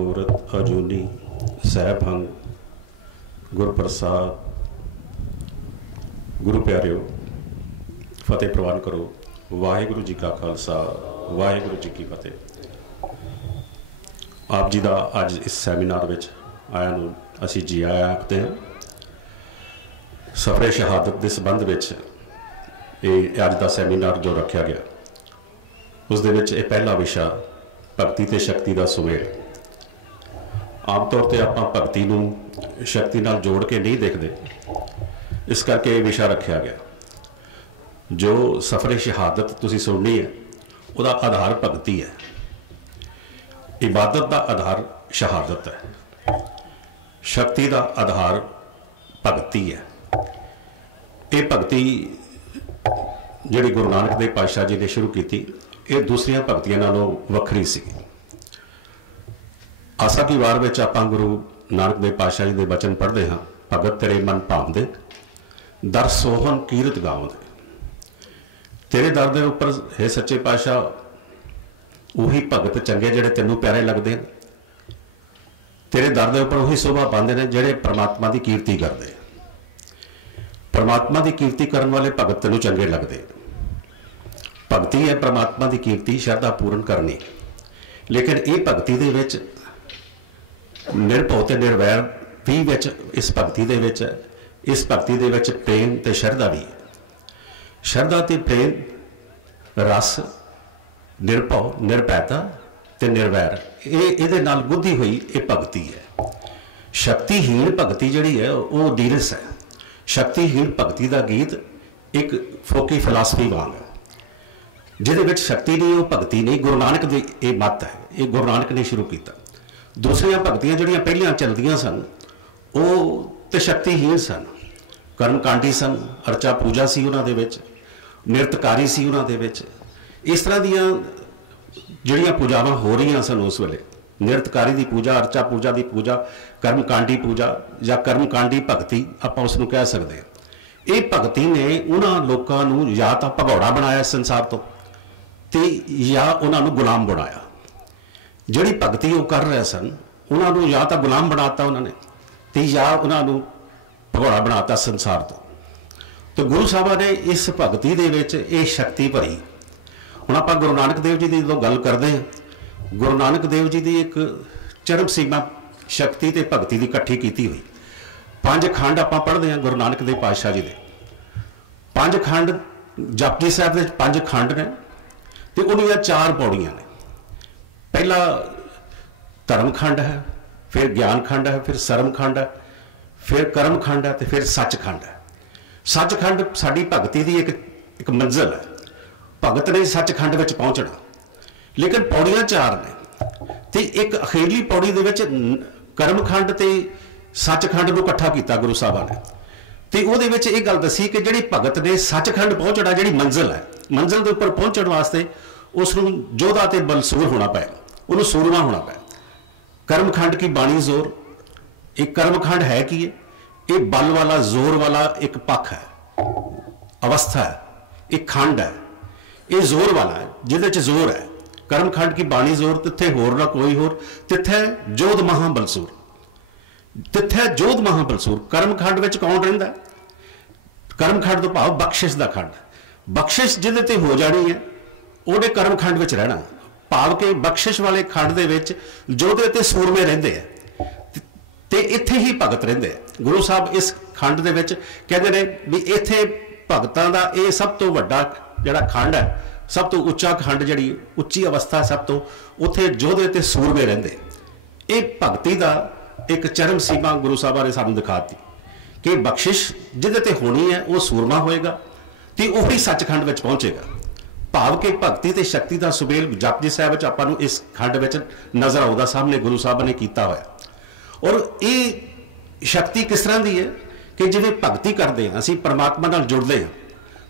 अमूरत अजूनी सहभंग गुरप्रसाद गुरु प्यारिओ फतेह प्रवान करो। वाहिगुरु जी का खालसा वाहिगुरु जी की फतेह। आप जी का अज इस सैमीनार में आया असी जी आया आखते हैं। सफरे शहादत के संबंध में अज का सैमीनार जो रखा गया उस दे विच पहला विषय भगती ते शक्ति का सुमेल। आम तौर पर आप भगती नूं शक्ति नाल जोड़ के नहीं देखते, इस करके ये विषय रखा गया। जो सफरे शहादत तुसीं सुननी है उसका आधार भगती है। इबादत का आधार शहादत है, शक्ति का आधार भगती है। ये भगती जिहड़ी गुरु नानक देव पातशाह जी ने शुरू की, ये दूसरिया भगतियों नालों वखरी सी। आसा की वार में आप गुरु नानक देव पातशाह जी के वचन पढ़ते हाँ, भगत तेरे मन भावदे दर सोहन कीरत गावदे। तेरे दर के उपर है सच्चे पातशाह उही भगत चंगे जिहड़े तैनूं प्यारे लगते हैं। तेरे दर के उपर उही शोभा पाते हैं जिहड़े परमात्मा की कीर्ति करते। परमात्मा की कीर्ति करने वाले भगत तैनूं चंगे लगते। भगती है परमात्मा की कीर्ति श्रद्धा पूर्ण करनी, लेकिन ये भगती दे विच निर्भव ते निर्वैर भी विच इस भगती दे विच प्रेम ते श्रद्धा भी है। श्रद्धा ते प्रेम रस निर्भव निर्भयता ते निर्वैर ये नाल बुद्धि हुई ये भगती है। शक्तिहीन भगती जिहड़ी है वो नीरस है। शक्तिहीन भगती का गीत एक फोकी फिलासफी वांग है जिहदे विच शक्ति नहीं वो भगती नहीं। गुरु नानक दी ये मत है, ये गुरु नानक ने शुरू किया। दूसरियां भगतियां जिहड़ियां पहलियां चलदियां सन वो ते शक्तिहीन सन, कर्मकांडी सन, अर्चा पूजा सी उन्हां दे विच, निरतकारी सी उन्हां दे विच। इस तरह दियां जिहड़ियां पूजावां हो रही सन उस वेले, निरतकारी की पूजा, अर्चा पूजा की पूजा, कर्मकांडी पूजा या कर्मकांडी भगती आपां उसनूं कह सकते हैं। ये भगती ने उन्हां लोकां नूं या तां भगौड़ा बनाया संसार तो ते या उन्हां नूं गुलाम बनाया। जिहड़ी भगती वो कर रहे सन उन्हां नूं या तां गुलाम बनाता उन्होंने ते या उन्हां नूं भगौड़ा बनाता संसार तो गुरु साहब ने इस भगती दे विच ये शक्ति भरी। हुण आपां गुरु नानक देव जी की जो गल करते हैं, गुरु नानक देव जी की एक चरम सीमा शक्ति ते भगती की इकट्ठी की हुई। 5 खंड आपां पढ़ते हैं गुरु नानक देव पातशाह जी के। 5 खंड जपजी साहब के 5 खंड ने तो उन्हें 4 पौड़ियां ने। पहला धर्म खंड है, फिर ज्ञान खंड है, फिर सरम खंड है, फिर कर्म खंड है, तो फिर सचखंड है। सचखंड साडी भगती की एक मंजिल है। भगत ने सचखंड में पहुंचना, लेकिन पौड़ियां 4 ने तो एक अखीरली पौड़ी दे विच कर्म खंड ते सचखंड को इकट्ठा किया गुरु साहब ने। तो वो ये गल दसी कि जी भगत ने सचखंड पहुंचना, जी मंजिल है, मंजिल के उपर पहुंचने वास्ते उसनूं जोधा ते बलसूर होना पाया, उन्होंने सूरमा होना पाया। कर्मखंड की बाणी जोर, एक कर्मखंड है कि ये बल वाला जोर वाला एक पक्ष है, अवस्था है, एक खंड है, ये जोर वाला है जिहदे च जोर है। कर्मखंड की बाणी जोर, तिथे होर ना कोई होर, तिथे जोध महाबलसूर, तिथे जोध महाबलसूर। कर्मखंड में कौन रहिंदा? कर्मखंड तो भाव बख्शिश का खंड, बख्शिश जिहदे ते हो जानी है उहदे कर्मखंड में रहना। भाव के बख्शिश वाले खंड दे विच जोधे ते सूरमे रहिंदे है ते इत्थे ही भगत रहिंदे है। गुरु साहब इस खंड दे विच कहंदे ने भी इत्थे भगतां दा ये सब तो वड्डा जिहड़ा खंड है, सब तो उच्चा खंड, जिहड़ी उच्ची अवस्था सब तो उत्थे जोधे ते सूरमे रहिंदे। ये भगती दा एक चरम सीमा गुरु साहब ने सानूं दिखाती कि बख्शिश जिहदे ते होनी है वो सूरमा होएगा तो वही सचखंड में पहुंचेगा। भाव के भगती ते शक्ति का सुमेल जपजी साहब आपां नूं इस खंड में नजर आउंदा सामने गुरु साहब ने किया होया। और ये शक्ति किस तरह की है कि जिवें भगती करते हैं असीं परमात्मा नाल जुड़ते हैं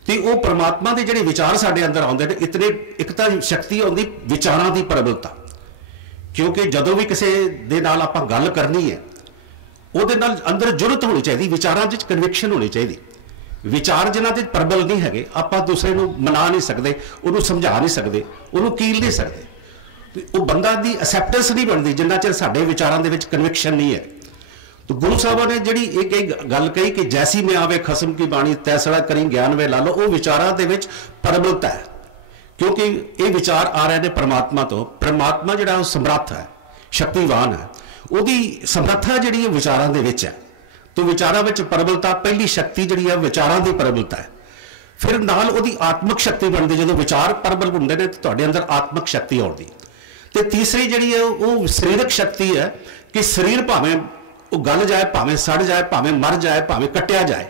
तो वो परमात्मा के जिहड़े विचार साडे अंदर आउंदे ने, इतने एक तो शक्ति आउंदी विचारां की प्रबलता। क्योंकि जदों भी किसी दे नाल आपां गल करनी है उहदे नाल अंदर जुरत होनी चाहिए, विचारां च कन्विक्शन होनी चाहिए। विचार जिन्हां दे प्रबल नहीं है, आप दूसरे को मना नहीं सकते, उन्होंने समझा नहीं सकते, उन्होंने कील नहीं सकते। वो बंदा दी एक्सैप्टेंस नहीं बनती जिन्ना चिर साडे विचारां दे विच कन्विक्शन नहीं है। तो गुरु साहब ने जिहड़ी एक गल कही कि जैसी में आवे खसम की बाणी तैसड़ा करी ज्ञान वे ला लो, वो विचारां दे विच प्रबलता है, क्योंकि ये विचार आ रहे हैं परमात्मा तो। परमात्मा जिहड़ा समर्थ है, शक्तिवान है, उहदी समर्था जिहड़ी विचारां दे विच है। तो विचारां विच प्रबलता, पहली शक्ति जिहड़ी है विचारां दी प्रबलता है। फिर नाल उहदी आत्मक शक्ति बनती, जो विचार प्रबल हुंदे ने तो तुहाडे अंदर आत्मक शक्ति आउंदी। ते तीसरी जिहड़ी है वो सरीरक शक्ति है कि शरीर भावें वो गल जाए, भावें सड़ जाए, भावें मर जाए, भावें कट्टिया जाए,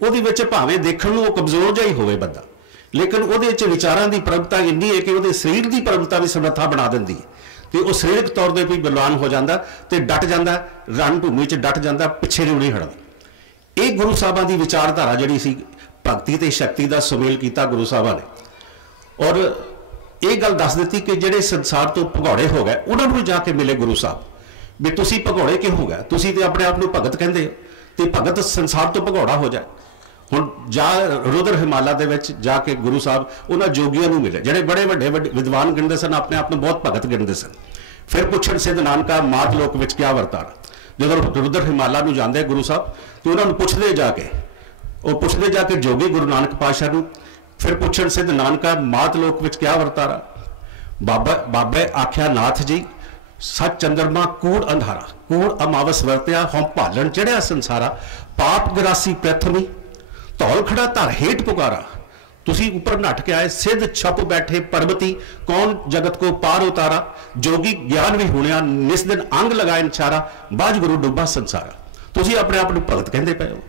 उहदे विच भावें देखण नूं कमजोर जिहा ही होवे बंदा, लेकिन उहदे विच विचारां दी प्रबलता इन्नी है कि उहदे शरीर दी प्रबलता भी समर्था बना दिंदी है। तो वह सरीरक तौर पर भी बलवान हो जाता, तो डट जाता, रण भूमि च डट जाता, पिछे नहीं हटदा। ये गुरु साहबां दी विचारधारा जिहड़ी सी भगती ते शक्ति का सुमेल किया गुरु साहबां ने। और ये गल दस दी कि जिहड़े संसार तो भगौड़े हो गए उन्होंने जाके मिले गुरु साहब भी तुसी भगौड़े क्यों हो गए, तुसी तो अपने आप को भगत कहते हो, तो भगत संसार तो भगौड़ा हो जाए। हुण जा रुद्र हिमाला दे विच जाके गुरु साहब उन्होंने जोगियों को मिले जिहड़े बड़े वड्डे विद्वान गिणदे सन, अपने आप को बहुत भगत गिणदे सन। फिर पुछण सिद्ध नानका मात लोक विच क्या वरतारा, जो रुद्र हिमाला नूं जांदे गुरु साहब तो उन्होंने पुछदे जाके, वो पुछदे जाके जोगी गुरु नानक पातशाह नूं। फिर पुछण सिद्ध नानका मात लोक विच क्या वरतारा, बाबे आख्या नाथ जी सच चंद्रमा कूड़ अंधारा, कूड़ अमावस वरत्या हम भालन चढ़िया संसारा, पाप गरासी प्रथमी धौल खड़ा धर हेठ पुकारा, तुसी ऊपर नट के आए सिद्ध छप बैठे पर्वती, कौन जगत को पार उतारा, जोगी ज्ञान भी हुणिया निस दिन अंग लगाए निछारा, बाज गुरु डुब्बा संसारा। तुसी अपने आप को भगत कहते पे हो,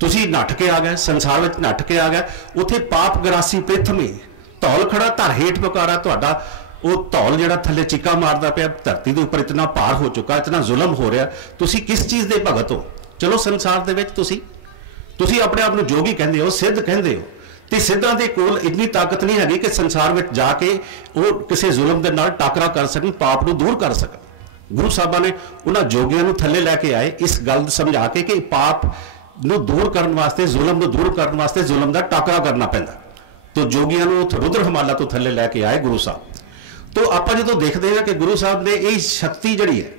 तुसी नट के आ गए संसार में, नट के आ गए, उत्थे पाप गरासी प्रथमी धौल खड़ा धर हेठ पुकारा, तुहाडा वो धौल जिहड़ा थले चिक्का मारदा पिया, धरती के उपर इतना पार हो चुका, इतना जुलम हो रहा, तुसी किस चीज़ के भगत हो। चलो संसार दे विच तुसी अपने आप को जोगी कहते हो, सिद्ध कहते हो, तो सिद्धां दे कोल इतनी ताकत नहीं हैगी कि संसार में जाके वो किसी जुलम के नाल टाकरा कर सकन, पाप को दूर कर सकन। गुरु साहबां ने उन्होंने जोगियों को थले लैके आए इस गल समझा के कि पाप को दूर करने वास्ते, जुलम को दूर करने वास्ते जुलम का टाकरा करना पैंदा। तो जोगियों को रुद्र हिमाला तो थले लैके आए गुरु साहब। तो आप जो देखते हैं कि गुरु साहब ने ये शक्ति जिहड़ी है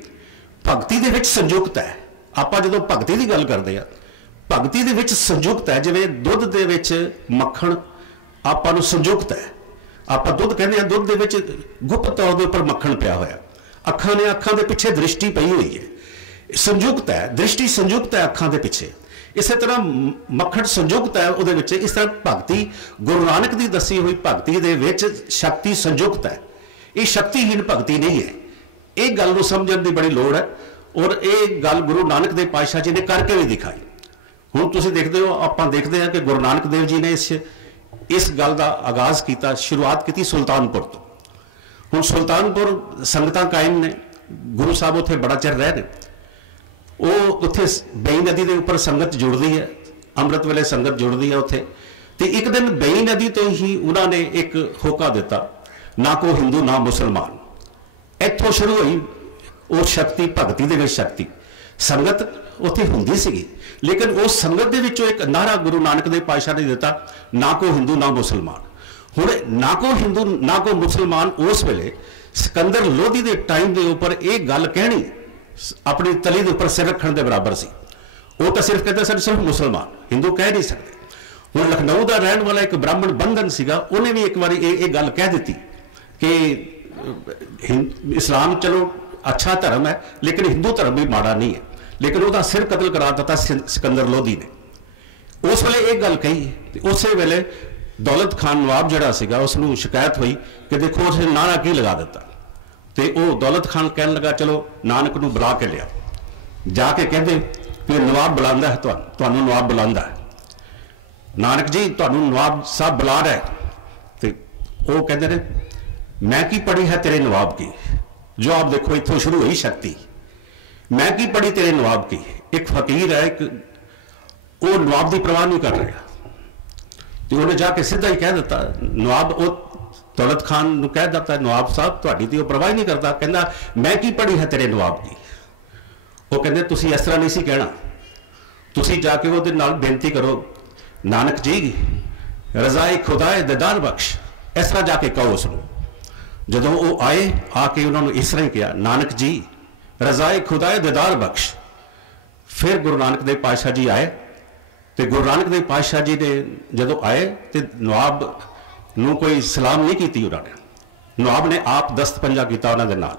भगती दे विच संयुक्त है। आप जो भगती की गल करते हैं, भगती दे विच संयुक्त है, जिवें दुध दे विच मक्खण आपां नूं संयुक्त है। आप दुध कहते हैं, दुध दे विच गुप्त तौर के उपर मक्खण पिया होया, अखां ने अखां दे पिछे दृष्टि पई हुई है, संयुक्त है, दृष्टि संयुक्त है अखां दे पिछे। इस तरह मक्खण संयुक्त है उहदे विच। इस तरह भगती गुरु नानक की दसी हुई भगती दे विच शक्ति संयुक्त है, ये शक्तिहीन भगती नहीं है। ये गल नूं समझण दी बड़ी लोड़ है, और ये गल गुरु नानक देव पातशाह जी ने करके भी दिखाई। हुण तुसीं देखते हो, आपां देखते हैं कि गुरु नानक देव जी ने इस गल का आगाज़ किया, शुरुआत की सुल्तानपुर तो। हुण सुल्तानपुर संगतां कायम ने, गुरु साहब उत्थे बड़ा चिर रहे ने, वो उत्थे बेई नदी के उपर संगत जुड़ती है, अमृत वेले संगत जुड़ती है उत्थे। तो एक दिन बेई नदी तो ही उन्होंने एक होका दिता, ना को हिंदू ना मुसलमान। इत्थों शुरू हुई वो शक्ति, भगती दे विच शक्ति। संगत उत्थे हुंदी सीगी, लेकिन उस संगत दे विचों एक नारा गुरु नानक देव पातशाह ने दिता, ना को हिंदू ना मुसलमान। हुण ना को हिंदू ना को मुसलमान उस वेले सिकंदर लोधी के टाइम के उपर एक गल कहनी अपनी तली के उपर सिर रखने के बराबर सी। वो तो सिर्फ कहते सर सिर्फ मुसलमान, हिंदू कह नहीं सकते। हुण लखनऊ का रहने वाला एक ब्राह्मण बंधन सीगा, उन्हें भी एक बार ये गल कह दी कि इस्लाम चलो अच्छा धर्म है, लेकिन हिंदू धर्म भी माड़ा नहीं है। लेकिन वह सिर कतल करा दिता सिकंदर लोधी ने। उस वेले एक गल कही, उस वेले दौलत खान नवाब जिहड़ा सीगा उसनूं शिकायत हुई कि देखो उसने नारा की लगा दिता। तो वह दौलत खान कहन लगा चलो नानक नूं बुला के लिया, जाके कहते कि नवाब बुलांदा है, तुहानूं नवाब बुलांदा है, नानक जी तुहानूं नवाब साहब बुला रहा है। तो वो कहते ने मैं की पढ़ी है तेरे नवाब की। जवाब देखो इत्थों शुरू हुई शक्ति, मैं की पढ़ी तेरे नवाब की। एक फकीर है, एक वो नवाब की परवाह नहीं कर रहा, तो उन्हें जाके सीधा ही कह दिता, नवाब वो दौलत खान नूं कह दिता, नवाब साहब तुहाडी ती परवाह नहीं करता, कहना मैं की पढ़ी है तेरे नवाब की। वो कहते तुसीं इस तरह नहीं सी कहना, तुसीं जाके वो नाल बेनती करो, नानक जी रजाए खुदाए दीदार बख्श, इस तरह जाके कहो उसनूं। जदों वो आए आके उन्होंने इस तरह कहा, नानक जी रजाए खुदाए दीदार बख्श। फिर गुरु नानक देव पातशाह जी आए, तो गुरु नानक देव पातशाह जी ने जदों आए तो नवाब नूं कोई सलाम नहीं की उन्होंने। नवाब ने आप दस्त पंजा किया उन्होंने नाल,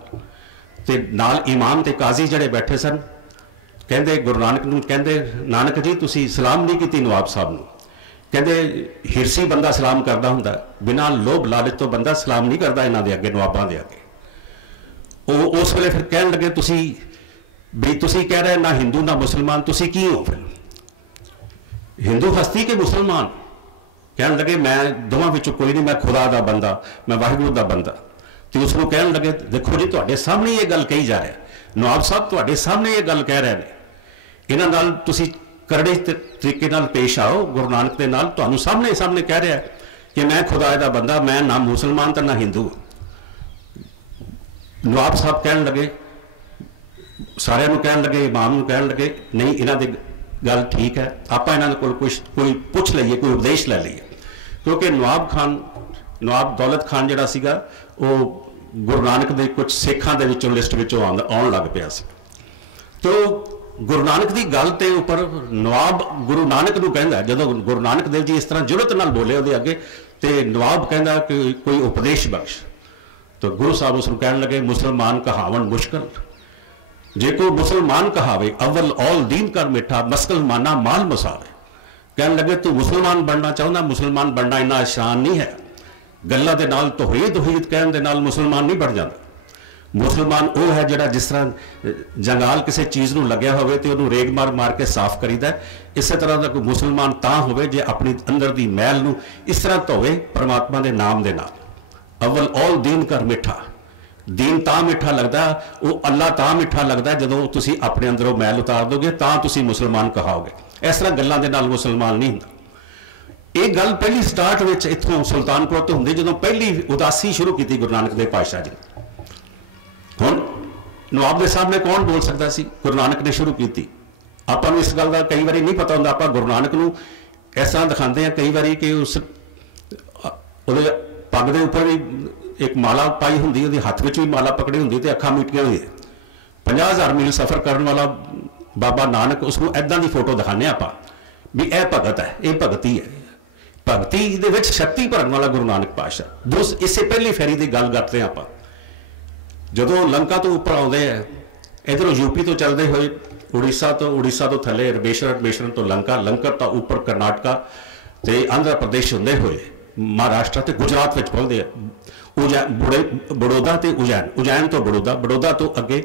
ते नाल इमाम ते काजी जड़े बैठे सन, कहते गुरु नानक नूं कहते नानक जी तुसी सलाम नहीं की नवाब साहब नूं। कहते हिरसी बंदा सलाम करता हुंदा, बिना लोभ लालच तो बंदा सलाम नहीं करता इन्हां दे अगे, नवाबां दे अगे। वो उस वेले फिर कहन लगे तुसी भी तुसी कह रहे ना हिंदू ना मुसलमान, तुसी की हो फिर? हिंदू हस्ती के मुसलमान? कहन लगे मैं दोवां विचों कोई नहीं, मैं खुदा दा बंदा, मैं वाहिगुरू दा बंदा। तो उसनूं कहन लगे देखो जी तुहाडे सामने ये गल कही जा रहा है, नवाब साहब तुहाडे सामने ये गल कह रहे हैं, इन्हां नाल तुसी करड़े तरीके नाल पेश आओ। गुरु नानक दे नाल तुहानूं सामने सामने कह रहा है कि मैं खुदा दा बंदा, मैं ना मुसलमान तो ना हिंदू। नवाब साहब कहन लगे, सारिਆਂ ਨੂੰ कहन लगे, इमाम ਨੂੰ कहन लगे नहीं इन्हां दी गल ठीक है, आप इन्हां दे कोल कोई पुछ लईए, कोई उपदेश लै लईए। क्योंकि नवाब दौलत खान जिहड़ा सीगा वो गुरु नानक दे कुछ सिखां दे विचों लिस्ट विचों आउण लग पिया सी। तो गुरु नानक की गल के उपर नवाब गुरु नानक नूं कहंदा, जदों गुरु नानक देव जी इस तरह जुरत नाल बोले उहदे अगे, तो नवाब कहंदा कि कोई उपदेश बख्श। तो गुरु साहब उसनूं कहण लगे मुसलमान कहावन मुश्किल, जे कोई मुसलमान कहावे अव्वल औल दीन कर मिठा, मस्कल माना माल मसावे। कहण लगे तू मुसलमान बनना चाहुंदा, मुसलमान बनना इन्ना आसान नहीं है। गल्लां दे नाल तौहीद कहण दे नाल मुसलमान नहीं बन जाता। मुसलमान वो है जिहड़ा जिस तरह जंगाल किसी चीज़ नूं लग्या होवे ते उहनूं रेग मार मार के साफ करीदा, इस तरह का कोई मुसलमान तां होवे जे अपनी अंदर दी मैल नूं इस तरह धोवे परमात्मा के नाम दे नाल। अव्वल औल दीन कर मिठा, दीन तां मिठा लगदा, वो अल्लाह तां मिठा लगदा जदों तुसीं अपने अंदरों मैल उतार दोगे, तां तुसीं मुसलमान कहाओगे। इस तरह गल्लां दे नाल मुसलमान नहीं हुंदा। ये गल पहली स्टार्ट विच इत्थों सुल्तानपुर तो हुंदी जदों पहली उदासी शुरू की गुरु नानक देव पातशाह जी। हुण नवाब के सामने कौन बोल सकता सी? गुरु नानक ने शुरू की। आपां नूं इस गल का कई बार नहीं पता हुंदा, आपां गुरु नानक नूं इस तरह दिखाते हैं कई बार कि उस उहदे पग दे उपर भी एक माला पाई हुंदी, उहदे हत्थ विच भी माला पकड़ी हुंदी ते अखां मीटियां हुई। 50,000 मील सफ़र करने वाला बाबा नानक, उसनूं इदां दी फोटो दिखाने आपां भी यह भगत है, यह भगती है। भगती दे विच शक्ति भरन वाला गुरु नानक पातशाह। दोस्त इससे पहली फेरी की गल करते हैं आपां, जदों लंका तो उपर आउंदे है, इधरों यूपी तो चलते हुए उड़ीसा तो थले रमेश्वर तो लंका तो उपर कर्नाटका ते आंध्र प्रदेश होंदे हुए महाराष्ट्र ते गुजरात विच पहुंचदे बड़ौदा ते उज्जैन तो बड़ौदा तो अगे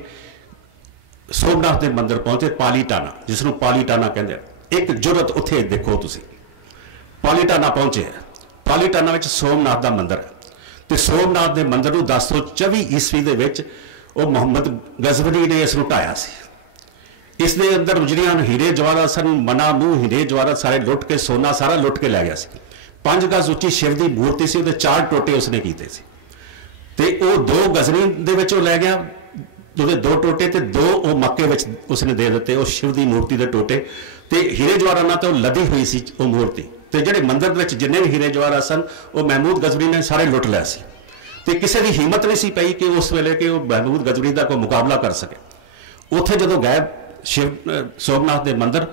सोमनाथ के मंदिर पहुंचे पालीटाना, जिसनों पालीटाना कहते हैं। एक जुरत उत्थे देखो तुसी, पालीटाना पहुंचे, पालीटाना विच सोमनाथ का मंदिर है। तो सोमनाथ के मंदिर को 1024 ईस्वी के विच वो मुहम्मद गजबनी ने इसनूं ढाया सी। इस दे अंदर जिहड़ियां हीरे जवाहरात सन, मना मूँह हीरे जवाहरात सारे लुट के, सोना सारा लुट के लै गया सी। 5 गज उच्ची शिव की मूर्ति सी, उहदे 4 टोटे उसने कीते सी। ते वो 2 गजनी दे विच लै गया, उहदे 2 टोटे ते 2 वो मक्के विच उसने दे दिते, उस शिव की मूर्ति के टोटे। तो हीरे जवाहरात नाल तो लदी हुई सी वो मूर्ति, तो जिहड़े मंदिर विच जिन्ने भी हीरे जवाहरात सन वो महमूद गजबरी ने सारे लुट लिया सी। तो किसी की हिम्मत नहीं सी पई कि उस वेले कि महमूद गजबरी का कोई मुकाबला कर सके। उत्थे जदों गए शिव सोमनाथ के मंदिर,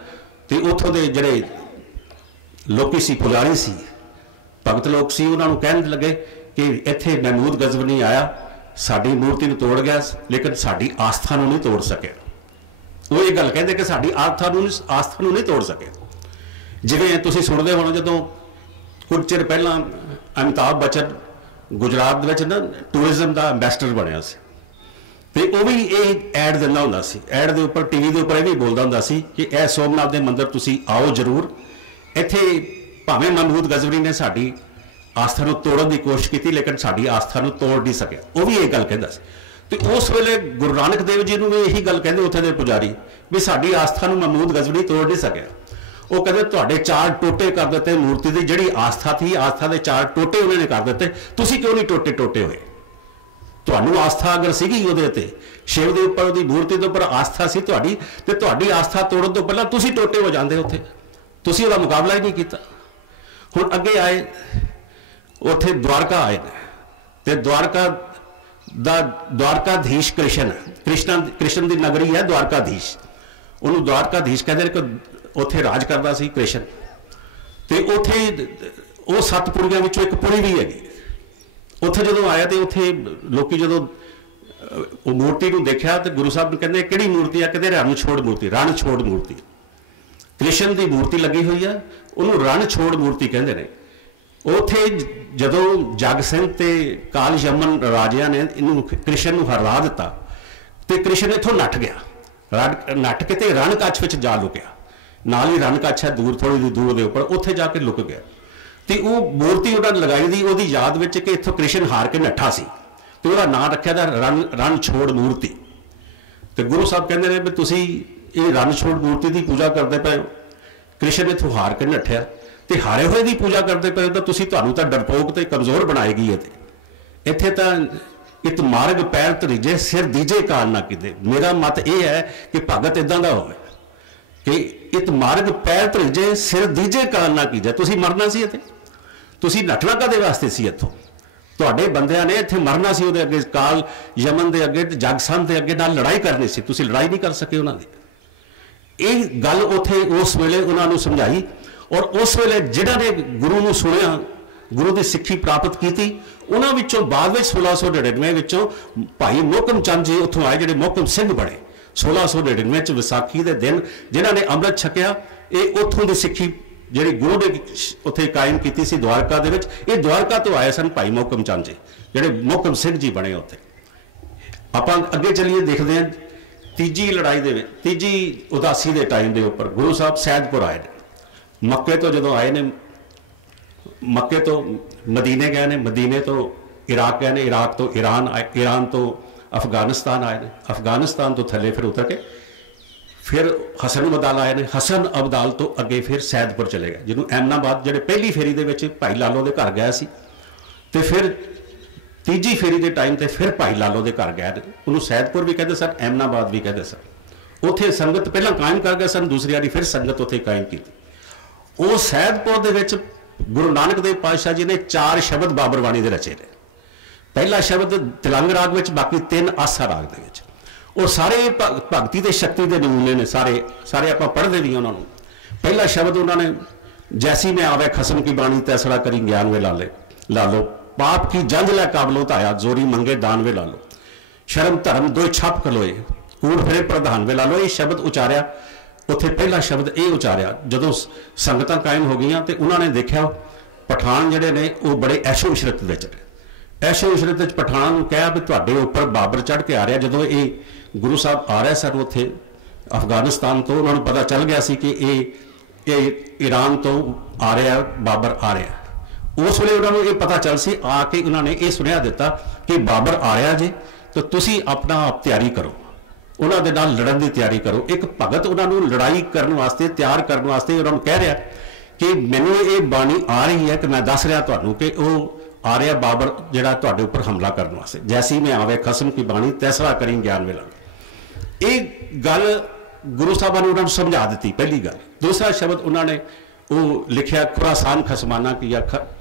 तो उत्थों के जिहड़े लोकी सी, पुजारी सी, भगत लोग सी, उन्होंने कहन लगे कि इत्थे महमूद गजबनी आया, साडी मूर्ति नूं तोड़ गया, लेकिन साडी आस्था नूं नहीं तोड़ सके। वो ये गल कहते कि साडी आस्था नूं नहीं तोड़ सके। जिवें तुसीं सुणदे होणो, जदों कुछ चिर पहला अमिताभ बच्चन गुजरात विच ना टूरिज्म का अंबैसडर बनिया सी, ते वो भी ये ऐड दिंदा हुंदा सी। ऐड दे उपर टीवी के उपर यह भी बोलदा हुंदा सी कि यह सोमनाथ के मंदिर तुसीं आओ जरूर, इत्थे भावें महमूद गजबरी ने साडी आस्था नूं तोड़न की कोशिश की, लेकिन साडी आस्था नूं तोड़ नहीं सके। वो भी ये गल कहंदा सी। तो उस वेले गुरु नानक देव जी नूं भी यही गल कहंदे उत्थे दे पुजारी भी साडी आस्था नूं महमूद गजबरी तोड़ नहीं सके। वो कहते तुहाडे 4 टोटे कर दिते मूर्ति की, जिहड़ी आस्था थी, आस्था के 4 टोटे उन्होंने कर दिते, तुसीं क्यों नहीं टोटे हुए? तुहानूं आस्था अगर सीगी उहदे ते, शिव के उपर, उहदी मूर्ति के उपर आस्था सी तुहाडी, ते तुहाडी आस्था तोड़न तो पहला तुसीं टोटे हो जांदे उत्थे, तुसीं उहदा मुकाबला ही नहीं कीता। हुण अगे आए उत्थे द्वारका आए, ते द्वारका ਦਾ द्वारकाधीश कृष्ण की नगरी है द्वारकाधीश, उन्होंने द्वारकाधीश कहते हैं कि उत्थे राज करता सी कृष्ण। तो उत्थे वो 7 पुड़ियां विचों एक पुड़ी भी हैगी। उत्थे जदों आया तो उत्थे लोकी जदों मूर्ति को देखा तो गुरु साहब ने कहते किहड़ी मूर्ति है, कहते रण छोड़ मूर्ति, रण छोड़ मूर्ति। कृष्ण की मूर्ति लगी हुई है, उन्होंने रण छोड़ मूर्ति कहते हैं। उत्थे जदों जग सिंह ते काल यमन राजिया ने इनू कृष्ण को हरा दिता तो कृष्ण इथों नठ गया, नठ के ते रण कच्छ विच जा लुकिया। नाल ही रण कच्छ है दूर, थोड़ी दूर के उपर, उत्थे जाके लुक गया। तो वो मूर्ति उन्होंने लगाई दी उहदी याद विच कि इथों कृष्ण हार के नठा सी, तो वह नाम रखा था रण छोड़ मूर्ति। तो गुरु साहब कहते हैं भी तुसी ये रण छोड़ मूर्ति की पूजा करते पे हो, कृष्ण इथों हार के नठिया तो हारे हुए की पूजा करते पे हो, तो तुसी तुहानू तां डरपोक ते कमज़ोर बनाएगी। इत्थे तां इत मार्ग पैर तरीजे सिर दीजे काल ना किते। मेरा मत यह है कि भगत इदां दा होवे कि इत मार्ग पैर तरीजे सिर दीजे काल ना कीजे। तुसी मरना सी इत्थे, तुसी नठना कदे वास्ते सी इत्थों? तुहाडे बंदियां ने इत्थे मरना सी, उहदे अगे काल यमन दे अगे जग संत दे अगे नाल लड़ाई करनी सी, तुसी लड़ाई नहीं कर सके उन्हां दी। ये गल उत्थे उस वेले उन्हां नूं समझाई, और उस वेले जिन्हां ने गुरु नूं सुनिया, गुरु की सिक्खी प्राप्त की, उन्हां विचों बाद में 1699 विचों भाई मोहकम चंद जी उत्थों आए, जिहड़े मोहकम सिंह बने 1699 च विसाखी के दिन, जिन्हां ने अमृत छकिया। ये उत्थों की सिक्खी जिहड़ी गुरु ने उत्थे कायम की सी द्वारका दे विच, ये द्वारका तो आए सन भाई मोहकम चंद जी, जिहड़े मोहकम सिंह जी बने उत्थे। आपां अगे चलिए देखते हैं तीजी लड़ाई दे विच, तीजी उदासी के टाइम के उपर गुरु साहब सैदपुर आए ने। मक्के तो जदों आए ने, मक्के तो मदीने गए ने, मदीने तो इराक गए ने, इराक तो ईरान आए, ईरान तो अफगानिस्तान आए ने, अफगानिस्तान तो थले फिर उतर के फिर हसन अब्दाल आए ने, हसन अब्दाल तो अगे फिर सैदपुर चले गए, जिन्होंने एमनाबाद जिहड़े पहली फेरी दे विच भाई लालो के घर गया सी, ते फिर तीजी फेरी के टाइम ते फिर भाई लालो के घर गए, उन्होंने सैदपुर भी कहते सन, एमनाबाद भी कहते सन। उत्थे संगत पहला कायम कर गए सन, दूसरी बारी फिर संगत उत्थे कायम की। वो सैदपुर दे विच गुरु नानक देव पातशाह जी ने 4 शब्द बाबर बाणी दे रचे ने। पहला शब्द तिलंग राग विच, बाकी 3 आसा राग दे विच। और सारे भगती ते शक्ति के नमूने ने, सारे सारे आप पढ़ते भी उन्होंने। पहला शब्द उन्होंने जैसी में आवे खसम की बाणी तैसरा करी ज्ञान वे लाले लालो, पाप की जंज लै काबलो ताया जोरी मंगे दान वे लालो, शर्म धर्म दो छप खलोए कूड़ फिरे प्रधान वे लालो। ये शब्द उचारिया उत्थे, पहला शब्द ये उचारिया। जदों संगतां कायम हो गई तो उन्होंने देखा पठान जिहड़े ने वो बड़े ऐशो इशरत विच ने, ऐशो इशरत विच पठान नूं कहा भी तुहाडे उपर बाबर चढ़ के आ रहा। जदों ये गुरु साहब आ रहे सन उत्थे अफगानिस्तान तो, उन्होंने पता चल गया सी कि ये ईरान तो आ रहा, बाबर आ रहा। उस वेले उन्होंने ये पता चल सी, आके उन्होंने ये सुनिया दिता कि बाबर आ रहा जे, तो तुसी अपना आप तैयारी करो, उन्होंने नाल लड़न की तैयारी करो। एक भगत उन्होंने लड़ाई करने वास्ते तैयार करने वास्ते उन्होंने कह रहा कि मैनू ये बाणी आ रही है कि मैं दस रहा तुहानू कि वो आ रहा बाबर जिहड़ा तुहाडे उपर हमला करने वास्ते, जैसी में आवे खसम की बाणी तैसरा करी ज्ञान वेला। ये गल गुरु साहबां ने उन्होंने समझा दी, पहली गल। दूसरा शब्द उन्होंने वो लिखा खुरासान खसमाना किया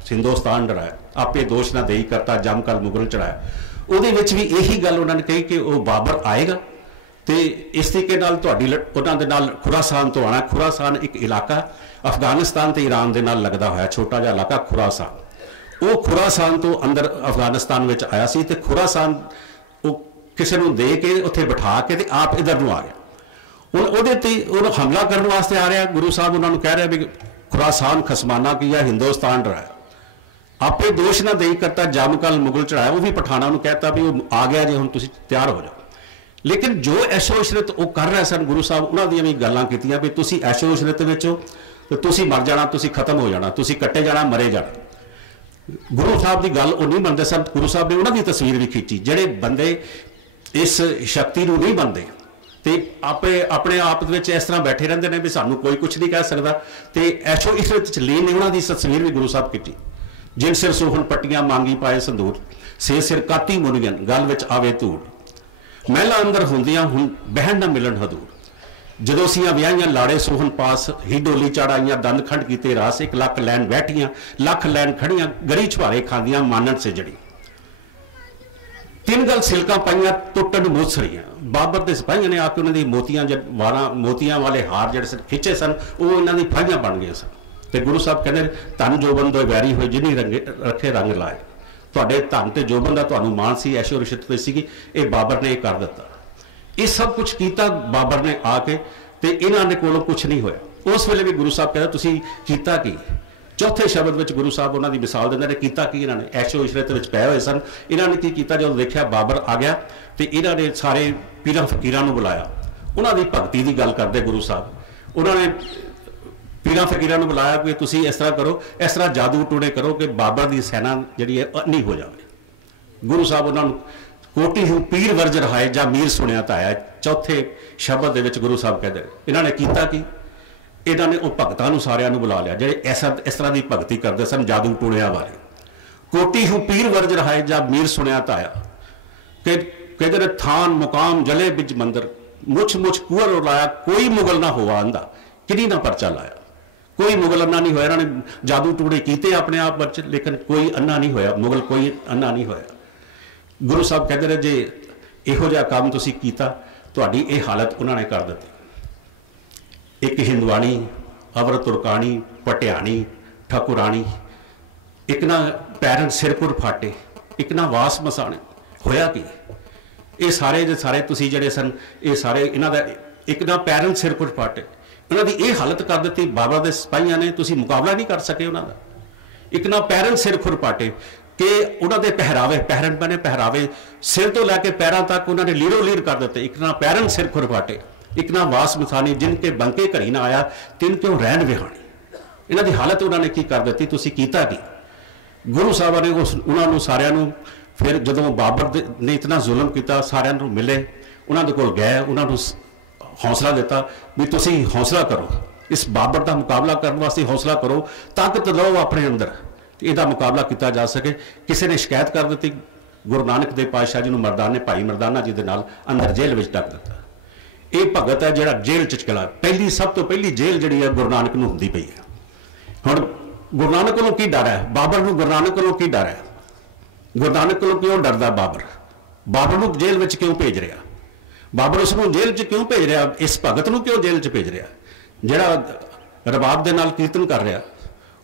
हिंदुस्तान डराया, आपे दोष ना देई करता जम कल मुगल चढ़ाया। उहदे विच भी यही गल उन्होंने कही कि वो बाबर आएगा तो इस तरीके नाल तुहाडी उन्हां दे नाल खुरासान तो आना। खुरासान एक इलाका अफगानिस्तान ते ईरान दे नाल लगदा होया छोटा जिहा इलाका खुरासान, वो खुरासान तो अंदर अफगानिस्तान विच आया सी, ते खुरासान वो किसी नूं दे के उत्थे बिठा के ते आप इधर नूं आ गया। हुण उहदे ते उहनूं हमला करने वास्ते आ रहा। गुरु साहब उन्होंने कह रहे भी खुरासान खसमाना किया हिंदुस्तान डराया, आपे दोष ना देई करता जम कल मुगल चढ़ाया। वो भी पठाना नूं कहता भी वो आ गया जे हुण तुसीं तैयार हो जाओ। लेकिन जो ऐशो इशरत वो कर रहे सन गुरु साहब, उन्होंने दी भी गल्लां कीतियां भी तुसीं ऐशो इशरत विच हो तो तुसीं मर जाना, तुसीं खत्म हो जाना, तुसीं कट्टे जाना, मरे जाना। गुरु साहब की गल वो नहीं मनते सन। गुरु साहब ने उन्होंने तस्वीर भी खींची, जेडे बंदे इस शक्ति को नहीं मनते तो आपे अपने आप में इस तरह बैठे रहते हैं भी सानू कोई कुछ नहीं कह सकता, तो ऐशो इशरत च लीन ने उन्होंने तस्वीर भी गुरु साहब की। जिन सिर सोहन पट्टियां मांगी पाए संदूर, से सिर काती मुनियन गल विच आवे धूड़, महला अंदर होंदियां हुण बहन न मिलन हदूर, जदों सियां विआहियां लाड़े सोहन पास ही डोली चढ़ाइयां दंद खंड कीते रास, एक लख लैन बैठियां लख लैन खड़ियां गरी छुआरे खांदियां मानन से जड़ी। तीन गल सिलका पाइया टुटन मूसरियां बाबर के सिपाहियों ने आके उन्होंने मोतियां वाला मोतियां वाले हार जो खिंचे सन वो इन्हों की फाइयां बन गए सन। तो गुरु साहब कहते धन जोबन दो वैरी होए जिन्हें रंगे रखे रंग लाए। थोड़े धन तो जोबन का तुहानू मान सी ऐशो रिशत सी ये बाबर ने कर दिता। ये सब कुछ किया बाबर ने आके तो इन्होंने कोलों कुछ नहीं होया। उस वेले भी गुरु साहब कहते तुसीं कीता की। चौथे शब्द में गुरु साहब उन्होंने मिसाल देंगे कीता की इन्होंने ऐशो इशरत में पै हुए सन। इन्होंने की किया जो देखा बाबर आ गया तो इन्होंने सारे पीरां फकीरां नूं बुलाया उन्होंने भगती की गल करते गुरु साहब उन्होंने पीरां फकीरां नूं बुलाया कि तुसीं इस तरह करो इस तरह जादू टूणे करो कि बाबर की सेना जिहड़ी है नहीं हो जाए। गुरु साहब उन्होंने कोटी हूँ पीर वर्ज रहाए जा मीर सुनिया ताया चौथे शब्द दे विच गुरु साहब कहते इन्होंने कीता की इन्होंने वो भगतां सारियां नूं बुला लिया जिहड़े इस तरह की भगती करते सन जादू टूणिया वाले। कोटी हूँ पीर वर्ज रहाए जा मीर सुनिया ताया कि कहते थान मुकाम जले बिच मंदिर मुछ मुछ कुअर उलाया कोई मुगल ना होवा आंदा किनी ना परचा लाया। कोई मुगल अन्ना नहीं होया। इन्होंने जादू टूणे कीते अपने आप बच लेकिन कोई अन्ना नहीं होया मुगल कोई अन्ना नहीं होया। गुरु साहब कहते रहे जे इहो जिहा काम तुसीं कीता तुहाडी इह हालत उन्होंने कर दी। एक हिंदवाणी अवर तुरकाणी पटियाणी ठकुराणी एक ना पैरन सिरपुर फाटे एक ना वास मसाने होया कि ये सारे जे सारे तुसीं जिहड़े सन ये सारे इन्हां दा एक ना पैरन सिरपुर फाटे उन्हां दी ये हालत कर दी। बाबर दे सिपाहियां ने तुसीं मुकाबला नहीं कर सके उन्हां दा। एक ना पैरन सिर खुर पाटे कि उन्होंने पहरावे पहरन बने पहरावे सिर तो लैके पैरों तक उन्होंने लीरो लीर कर देते। एक ना पैरन सिर खुर फाटे एक ना वास मसानी जिनके बंके घरी ना आया तिन क्यों रहन विहानी। इन्हों की हालत उन्होंने की कर दी तुसीं कीता की। गुरु साहब ने उन्होंने सारिਆਂ ਨੂੰ फिर जदों बाबर ने इतना जुल्म किया सारिਆਂ ਨੂੰ मिले उन्होंने कोल गए उन्होंने हौसला दिता भी तुसीं हौसला करो इस बाबर का मुकाबला करने वास्ते हौसला करो ताकत लो अपने अंदर इसका मुकाबला किया जा सके। किसी ने शिकायत कर दी गुरु नानक देव पातशाह जी मरदाने भाई मरदाना जी के नाल अंदर जेल में ढक दिता। ये भगत है जिहड़ा जेल च चला पहली सब तो पहली जेल जिहड़ी है गुरु नानक नूं हुंदी पई है। हुण गुरु नानक कोलों की डर है बाबर नूं गुरु नानक कोलों की डर है। गुरु नानक कोलों क्यों डरदा बाबर बाबर नूं जेल में क्यों भेज रहा बाबर उसनूं जेल च क्यों भेज रहा इस भगत नूं क्यों जेल च भेज रहा जिहड़ा रबाब दे नाल कीर्तन कर रहा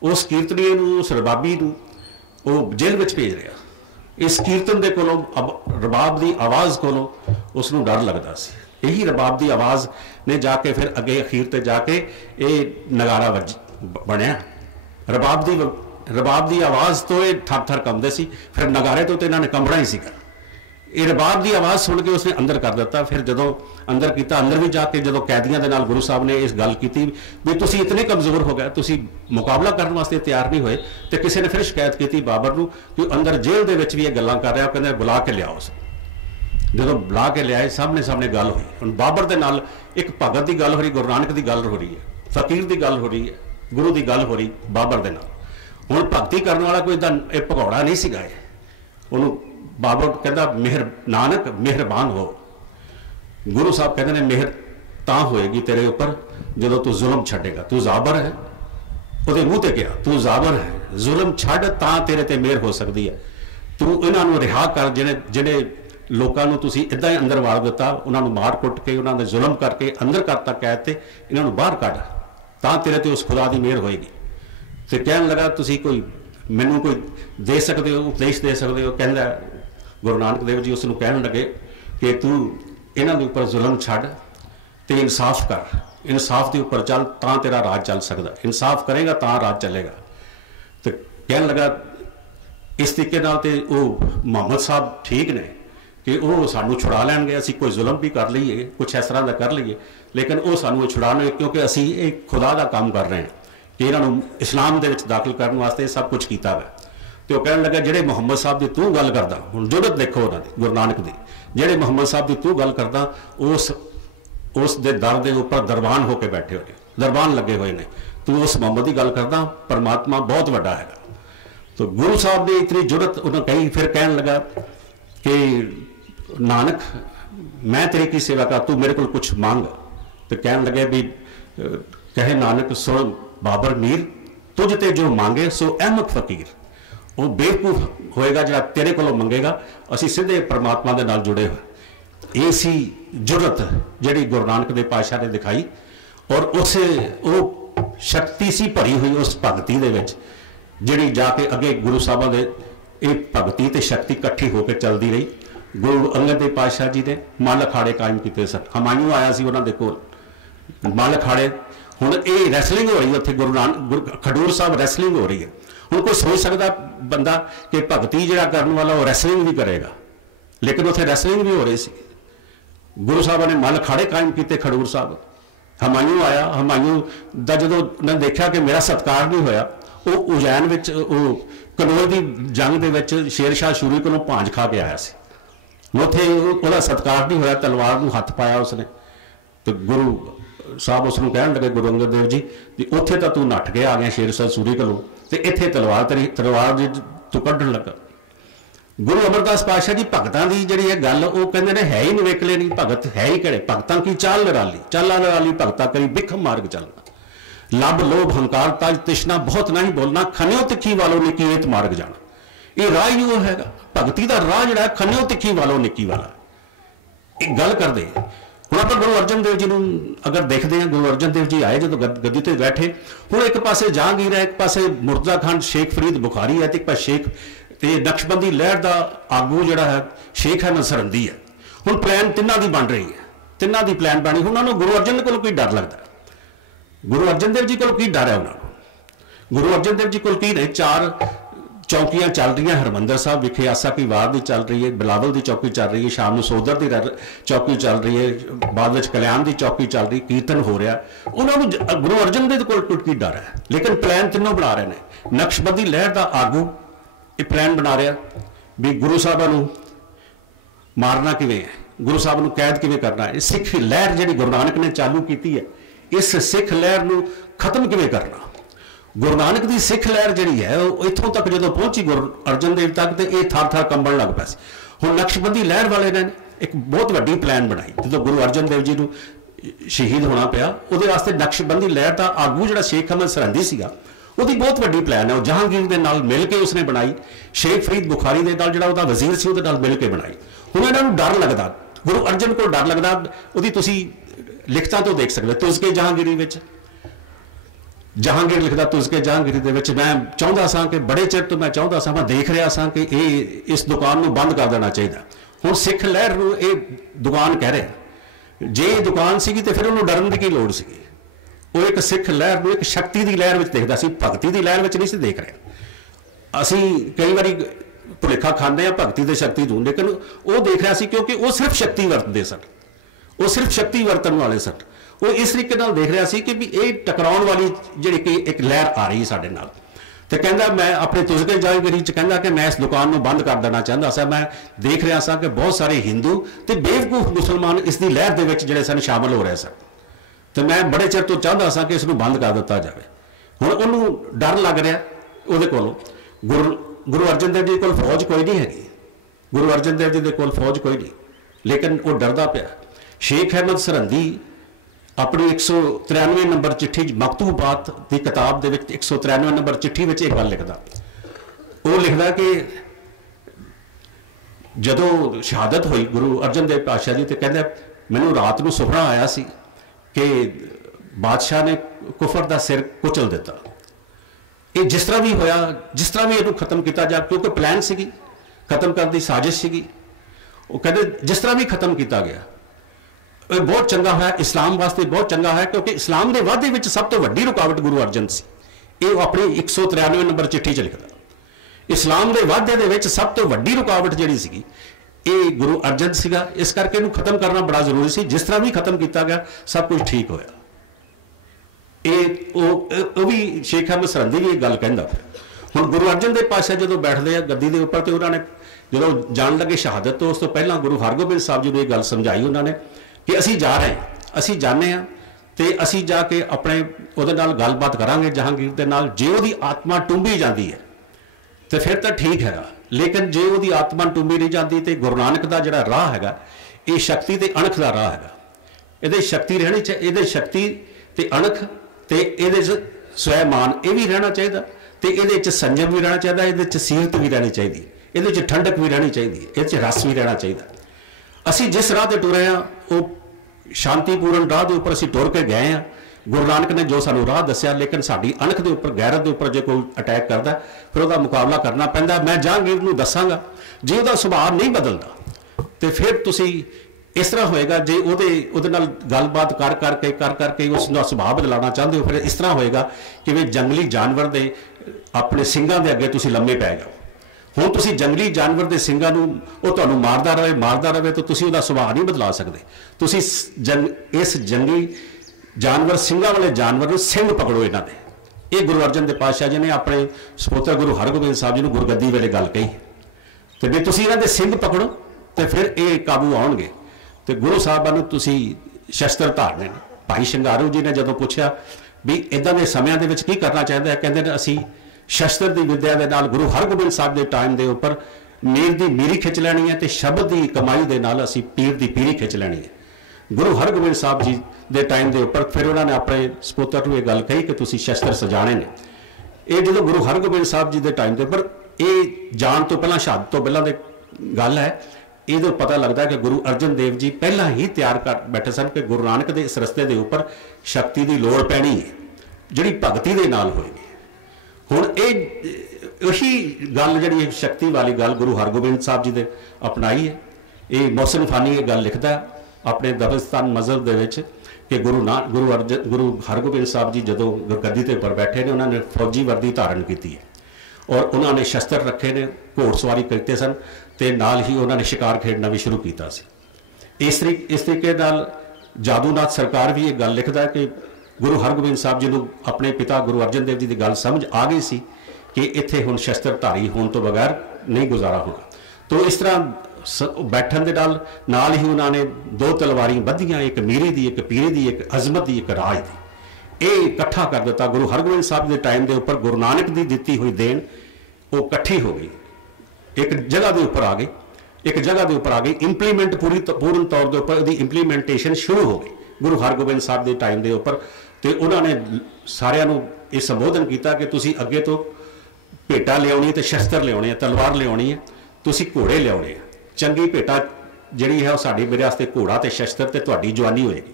उस कीर्तनी उस रबाबी वो जेल में भेज रहा। इस कीर्तन के कोलों रबाब की आवाज़ कोलों उसनूं डर लगता सी। यही रबाब की आवाज़ ने जाके फिर अगे अखीर ते जाके ये नगारा बनया। रबाब की आवाज़ तो ये थर थर कंबदे सी फिर नगारे तो इन्होंने कंबना ही सीगा। ये रबाब की आवाज़ सुन के उसने अंदर कर दिता। फिर जदों अंदर किया अंदर भी जाके जो कैदियों के नाल गुरु साहब ने इस गल की भी तुसीं इतने कमज़ोर हो गए तुसीं मुकाबला करने वास्ते तैयार नहीं होए। तो किसी ने फिर शिकायत की बाबर नूं कि अंदर जेल दे विच भी ये गल्लां कर रहा कहते बुला के लियाओ। जो बुला के लियाए सामने सामने गल हुई। हुण बाबर दे नाल एक भगत की गल हो रही गुरु नानक की गल हो रही है फकीर की गल हो रही है गुरु की गल हो रही बाबर दे नाल। हुण भगती करने वाला कोई भगौड़ा नहीं सीगा। उन्होंने बाबर कहता नानक मेहरबान हो। गुरु साहब कहते हैं मेहर तां होएगी तेरे उपर जो तू जुल्म छड़ेगा। तू जाबर है वो मूँह ते गया तू जाबर है जुल्म छड़ तां तेरे ते मेहर हो सकती है। तू इन्हों रिहा कर जिहड़े लोगों को तुसीं इदां ही अंदर वाड़ दिता उन्होंने मार कुट के उन्होंने जुल्म करके अंदर करता कहते इन्हों बाहर कढ़ तां तेरे ते उस खुदा की मेहर होएगी। तो कहन लगा तुसीं कोई मैनू कोई दे सकते हो उपदेश दे सकते हो। कहता गुरु नानक देव जी उसनूं कहन लगे कि तू इन्हां दे उपर जुल्म छड़ ते इंसाफ कर इंसाफ के उपर चल तां तेरा राज चल सकता इंसाफ करेगा तां राज चलेगा। तो कहन लगा इस तरीके नाल ते मुहम्मद साहब ठीक ने कि वह सानू छुड़ा लैणगे असीं कोई जुल्म भी कर लीए कुछ इस तरह का कर लीए लेकिन वह सानू छुड़ाने क्योंकि असीं एक खुदा का काम कर रहे हैं कि इन्हों इस्लाम के दाखिल करने वास्ते सब कुछ किया है। तो कह लगा जेडे मुहम्मद साहब की तू गल करदा हुण जुड़त देखो उन्होंने गुरु नानक की जेडे मुहम्मद साहब की तू गल करदा उस दे दर के उपर दरबान होकर बैठे हुए दरबान लगे हुए हैं तू उस मुहम्मद की गल करदा परमात्मा बहुत वड्डा है। तो गुरु साहब ने इतनी जुड़त उन्होंने कही फिर कह लगा कि नानक मैं तेरी की सेवा कर तू मेरे को कुछ मांग। तो कह लगे भी कहे नानक सुन बाबर मीर तुझ ते जो मांगे सो अहमद फकीर वो बेवकूफ होएगा जो तेरे को मंगेगा। असी सीधे परमात्मा के नाल जुड़े हुए। ये सी जुरत जी गुरु नानक देव पातशाह ने दिखाई, और उस वो शक्ति सी भरी हुई उस भगती दे विच जिहड़ी जाके अगे गुरु साहबां दे ये भगती ते शक्ति इकट्ठी होकर चलती रही। गुरु अंगद देव पातशाह जी ने मल अखाड़े कायम किए सन। हमायूं आया सी उन्हां दे कोल मल अखाड़े। हुण ये रैसलिंग हो रही है उत्थे गुरु खडूर साहब रैसलिंग हो रही है। हुण कोई सोच सकदा बंदा कि भगती जिहड़ा करन वाला वो रैसलिंग भी करेगा, लेकिन उत्थे रैसलिंग भी हो रही सी। गुरु साहब ने मल अखाड़े कायम किए खडूर साहब। हमायूं आया, हमायूं दा जदों उन्हें देखा कि मेरा सत्कार नहीं होया, वो उजैन विच कनौज की जंग दे विच शेर शाह सूरी कोलों भांज खा के आया सी। उत्थे उहदा सत्कार नहीं होया, तलवार नूं हथ पाया उसने। तो गुरु साहब उसनूं कहण लगे, गुरु अंगद देव जी उत्थे तां तूं नੱਠ के आ गया शेर शाह सूरी कोलों, ते इत्थे तलवार जी तूं कढण लगा। गुरु अमरदास पातशाह जी भगतां दी जिहड़ी है गल वो कहंदे ने है ही निवेकले नहीं, भगत है ही किहड़े, भगतां की चाल निराली, चाला निराली भगता करी बिख मार्ग चलना। लब लोभ हंकार ताज तृष्णा बहुत नहीं बोलना, खन्यो तिखी वालों निकीत मार्ग जाना। ये राह ही वो है भगती का राह जिहड़ा खन्यो तिखी वालों निकी वाला। एक गल करते हुण आपां गुरु अर्जन देव जी नूं अगर देखते हैं, गुरु अर्जन देव जी आए जो गद्दी ते बैठे, हुण एक पासे जहांगीर है, एक पासे मुर्तज़ा खान शेख फरीद बुखारी है, एक पासे शेख ते नक्शबंदी लहर का आगू जिहड़ा है शेख अहमद सरहंदी है। हुण प्लान तिन्हां दी बन रही है, तिन्हां दी प्लान बनी। हुण उन्होंने गुरु अर्जन कोल कोई डर लगता, गुरु अर्जन देव जी को की डर है उन्होंने। गुरु अर्जन देव जी को ने 4 चौकियां चल रही हैं, हरमंदर साहब विखे आसा की वार की चल रही है, बिलावल की चौकी चल रही है, शाम को सोदर की चौकी चल रही है, बाद में कल्याण की चौकी चल रही, कीर्तन हो रहा। उन्होंने गुरु अर्जन देव को की डर है, लेकिन प्लान तीनों बना रहे हैं। नक्शबंदी लहर का आगू ये प्लान बना रहा भी गुरु साहबां नूं मारना किवें है, गुरु साहब नूं कैद किवें करना है। सिख लहर जिहड़ी गुरु नानक ने चालू की है, इस सिख लहर नूं खत्म किवें करना। गुरु नानक की सिख लहर जिहड़ी है इत्थों तक जो पहुंची गुरु अर्जन देव तक, तो यह थार थार कंबण लग पिया सी। हुण नक्शबंदी लहर वाले ने एक बहुत वड्डी प्लान बनाई। जो गुरु अर्जन देव जी नूं शहीद होना पिया, उहदे वास्ते नक्शबंदी लहर का आगू जिहड़ा शेख अहमद सरहंदी सीगा, उसकी बहुत वड्डी प्लान है। जहांगीर के नाल मिल के उसने बनाई, शेख फरीद बुखारी के नाल जिहड़ा उहदा वजीर सी उहदे नाल मिल के बनाई। हुण इन्हां नूं डर लगदा, गुरु अर्जन को डर लगदा। उहदी तुसीं लिखतां तो देख सकते, तुज़के जहांगीरी विच जहांगीर लिखदा, तुज़के जहांगीरी दे विच मैं चाहुंदा सां कि बड़े चिर तो मैं चाहुंदा सां, मैं देख रहा सां कि इस दुकान नूं बंद कर देना चाहिए। हुण सिख लहर नूं ये दुकान कह रहे, जे दुकान सीगी तो फिर उन्होंने डरन की की लोड़ सी। वो एक सिख लहर एक शक्ति की लहर में देखता सी, भगती की लहर में नहीं सी देख रहे। असी कई बार भुलेखा खाते हैं भगती ते शक्ति नूं, लेकिन वो देख रहा सी क्योंकि वो सिर्फ शक्ति वरतते सन, वो सिर्फ शक्ति वरतन वाले सन। वो इस तरीके नाल देख रहा सी कि भी ये टकराउण वाली जिहड़ी कि एक लहर आ रही साडे नाल। तो कहंदा मैं अपने तुज़के जहांगीरी च कहंदा कि मैं इस दुकान को बंद कर देना चाहता सा। मैं देख रहा सा कि बहुत सारे हिंदू तो बेवकूफ मुसलमान इसकी लहर दे विच जिहड़े सन शामिल हो रहे सन, तो मैं बड़े चिर तो चाहता सा कि इसनूं बंद कर दिता जाए। हुण उहनूं डर लग रहा उहदे कोलों। गुरु अर्जन देव जी कोल फौज कोई नहीं हैगी, गुरु अर्जन देव जी दे कोल फौज कोई नहीं, लेकिन वो डरदा पिया। शेख अहमद सरहंदी अपनी 193 नंबर चिट्ठी मकतूबात की किताब के 193 नंबर चिट्ठी में एक गल लिखता, वो लिखता कि जदों शहादत हुई गुरु अर्जन देव पातशाह जी, तो कहता मैनूं रात को सुपना आया सी कि बादशाह ने कुफर का सिर कुचल दिता। ये जिस तरह भी होया, जिस तरह भी इनू खत्म किया जा, क्योंकि प्लान सी खत्म करने की साजिश सी। वो कहते जिस तरह भी खत्म किया गया बहुत चंगा है, इस्लाम वास्ते बहुत चंगा है, क्योंकि इस्लाम के वाधे में सब तो वड्डी रुकावट गुरु अर्जन सी। ये अपनी 193 नंबर चिट्ठी च लिखता, इस्लाम के वाधे दे विच सब तो वड्डी रुकावट जिहड़ी सी ये गुरु अर्जन सीगा। इस करके इनू खत्म करना बड़ा जरूरी सी। जिस तरह भी खत्म किया गया सब कुछ ठीक होया। ये भी शेख अहमद सरहंदी भी एक गल कहंदा। हुण गुरु अर्जन देव पातशाह जो बैठते हैं गद्दी के उपर, तो उन्होंने जो जान लगे शहादत तो उस तो पहला गुरु हरगोबिंद साहब जी ने एक गल समझाई उन्होंने कि असी जा रहे हैं, असी जाने हैं तो असी जाके अपने उहदे नाल गलबात करांगे जहांगीर दे नाल। जे उहदी आत्मा टुंबी जाती है तो फिर तो ठीक है, लेकिन जे उहदी आत्मा टुंबी नहीं जाती तो गुरु नानक का जिहड़ा राह हैगा ये शक्ति ते अणख का राह हैगा। इहदे शक्ति रहनी चाहिए, इहदे शक्ति ते अणख ते इहदे स्वैमान ये भी रहना चाहिए। तो ये संयम भी रहना चाहिए, ये सीरत भी रहनी चाहिए, ये ठंडक भी रहनी चाहिए, ये रस भी रहना चाहिए। असी जिस राह से टुरे हाँ वो शांतिपूर्ण राह के उपर असी टुर के गए हाँ। गुरु नानक ने जो सानू राह दसिया, लेकिन साडी अणख के उपर गैरत के उपर जो कोई अटैक करता फिर वह मुकाबला करना पैंदा। मैं जहांगीर नूं दसांगा जे वह सुभाव नहीं बदलता तो फिर तुसी इस तरह होएगा, जे उहदे नाल गलबात कर करके उसका सुभाव बदलाना चाहते हो फिर इस तरह होएगा कि वे जंगली जानवर के अपने सिंगां दे अगे तुसी लम्मे पै जाओ। हुण तुसी जंगली जानवर के सिंगां नूं वो तुहानूं मारदा रहे तो तुसी उहदा सुभाव नहीं बदला सकते। तुसी इस जंगली जानवर सिंगां वाले जानवर नूं सिंग पकड़ो इन्हां दे। ये गुरु अर्जन देव पातशाह जी ने अपने सपुत्र गुरु हरगोबिंद साहब जी नूं गुरगद्दी वेले गल कही तो भी तुसी इन्हां दे सिंग पकड़ो तो फिर ये काबू आउणगे। तो गुरु साहबां नूं तुसी शस्त्र धारने। भाई शंगारू जी ने जदों पुछया भी इदां दे समयां दे विच की करना चाहिए, कहंदे ने असी शस्त्र की विद्या के नाल गुरु हरगोबिंद साहब के टाइम के उपर मीर की मीरी खिंच लैनी है तो शब्द की कमाई के नाल असी पीर की पीरी खिंच लैनी है। गुरु हरगोबिंद साहब जी के टाइम के उपर फिर उन्होंने अपने सपुत्र को यह गल कही कि तुसी शस्त्र सजाने ने। ये जो गुरु हरगोबिंद साहब जी के टाइम के उपर ये जान तो पहला शहादत तो पहला गल है, ये पता लगता है कि गुरु अर्जन देव जी पहला ही तैयार कर बैठे सन कि गुरु नानक के इस रस्ते के उपर शक्ति की लोड़ पैनी है जिहड़ी भगती के नाल होएगी। हुण यही गल जी शक्ति वाली गल गुरु हरगोबिंद साहब जी ने अपनाई है। ये मोहसिन फानी ये गल लिखता अपने दबिस्तान मजहब के कि गुरु हरगोबिंद साहब जी जो गद्दी के उपर बैठे ने उन्होंने फौजी वर्दी धारण की है और उन्होंने शस्त्र रखे ने, घोड़सवारी करते सन ते नाल ही उन्होंने शिकार खेडना भी शुरू किया। इस तरीके जादूनाथ सरकार भी ये गल लिखता है कि गुरु हरगोबिंद साहब जी को अपने पिता गुरु अर्जन देव जी की गल समझ आ गई सी कि इत्थे हुण शस्त्रधारी होने तो बगैर नहीं गुजारा होना। तो इस तरह बैठन के नाल ही उन्होंने दो तलवारी बधियां, एक मीरी की, एक पीरे की, एक अजमत की, एक राज की, ये इकट्ठा कर दिता। गुरु हरगोबिंद साहब के टाइम के उपर गुरु नानक की दी हुई देन वो इकट्ठी हो गई, एक जगह के उपर आ गई, एक जगह के उपर आ गई। इंप्लीमेंट पूर्ण तौर के उपर इंप्लीमेंटेशन शुरू हो गई गुरु हरगोबिंद साहब के टाइम के उपर। तो उन्होंने सारिਆਂ ਨੂੰ ਇਹ संबोधन किया कि तुसी अगे तो भेटा लियाउणी तो शस्त्र लियाने, तलवार लियानी है, तुसी घोड़े लियाने। चंगी भेटा जिहड़ी है साडी मेरे वास्ते घोड़ा तो शस्त्र ते तुहाडी जवानी होएगी।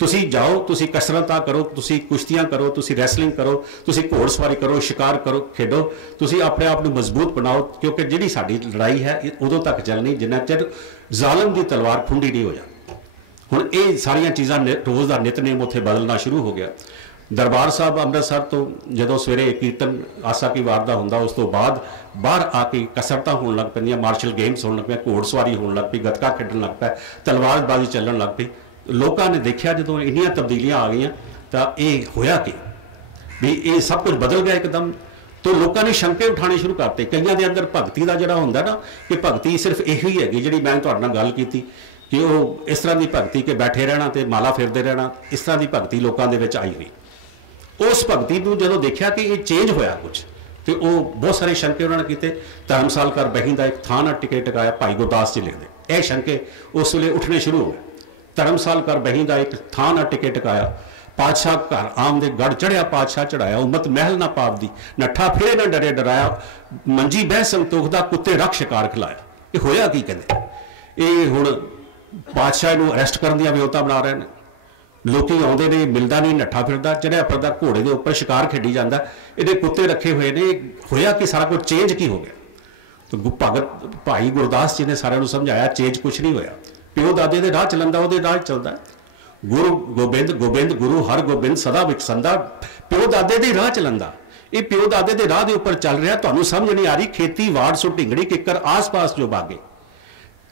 तुसी जाओ, तुसी कसरतां करो, तुसी कुश्तियां करो, तुसी रैसलिंग करो, तुसी घोड़सवारी करो, शिकार करो, खेडो, तुसी अपने आप को मजबूत बनाओ, क्योंकि जिहड़ी साडी लड़ाई है उदों तक चलनी जिन्ना चिर जालम की तलवार खुंडी नहीं हो जाती। हुण ये सारिया चीज़ां रोज़ का नितनेम उत्थे बदलना शुरू हो गया। दरबार साहब अमृतसर तो जदों सवेरे कीर्तन आसा की वार का हुंदा उस तो बाद बाहर आके कसरतां होण लग पैंदियां, मार्शल गेम्स होण लग पे, घोड़सवारी होण लग पई, गतका खेडण लग पिया, तलवारबाजी चलण लग पई। लोगों ने देखा जो इन्नियां तब्दीलियां आ गई तो ये होया कि भी ये सब कुछ बदल गया एकदम। तो लोगों ने शंके उठाने शुरू करते। कईयां दे अंदर भगती का जिहड़ा हुंदा ना कि भगती सिर्फ यही हैगी जिहड़ी मैं तुहाडे नाल गल कीती कि वो इस तरह की भगती के बैठे रहना तो माला फेरते रहना, इस तरह की भगती लोगों के विच आई हुई। उस भगती को जो देखा कि ये चेंज होया कुछ तो वो बहुत सारे शंके उन्होंने किए। धर्मसाल कर बही का एक थां ना टिके टकाया, भाई गुरदास जी लिखते यह शंके उस वे उठने शुरू हो गए। धर्मसाल कर बही का एक थां ना टिके टकाया, पातशाह घर आम दे गढ़ चढ़िया, पातशाह चढ़ाया, उम्मत महल ना पाप दी, नठा फिरे ना डरे डराया, मंजी बह संतोख दा, कुत्ते रख शिकार खिलाया। ये होया की कहते ये हुण पातशाह नूं अरैसट करन दी विरोधता बना रहे हैं। लोग आउंदे ने, मिलता नहीं, नठा फिरदा, चढ़िया फिरदा, घोड़े के उपर शिकार खेडी जाता, ये कुत्ते रखे हुए ने। होया कि सारा कुछ चेंज की हो गया। तो भगत भाई गुरदास जी ने सारे समझाया चेंज कुछ नहीं होया, प्यो दादे दे राह चलंदा उहदे राह चलदा। गुरु गोबिंद गोबिंद गुरु हर गोबिंद सदा विकसंदा, प्यो दादे दी राह चलंदा। ये प्यो दादे दे राह दे उपर चल रहा, तुहानूं समझ नहीं आ रही। खेती वाड़ सो ढिंगड़ी किकर आस पास जो बागे,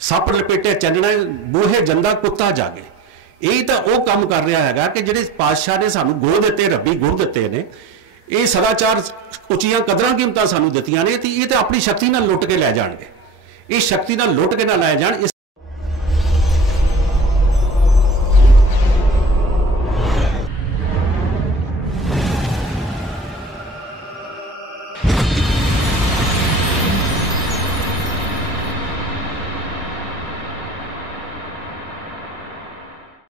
सप लपेटे चंजना बूहे जंदा कुत्ता जागे। यही तो वह काम कर रहा है कि जिहड़े पातशाह ने सानू गुण दिते, रब्बी गुण दिते ने, ये सदाचार उचियां कदरां कीमतां सानू दित्तियां ने, ये तो अपनी शक्ति नाल लुट के लै जाणगे। इस शक्ति नाल लुट के ना लै जाण।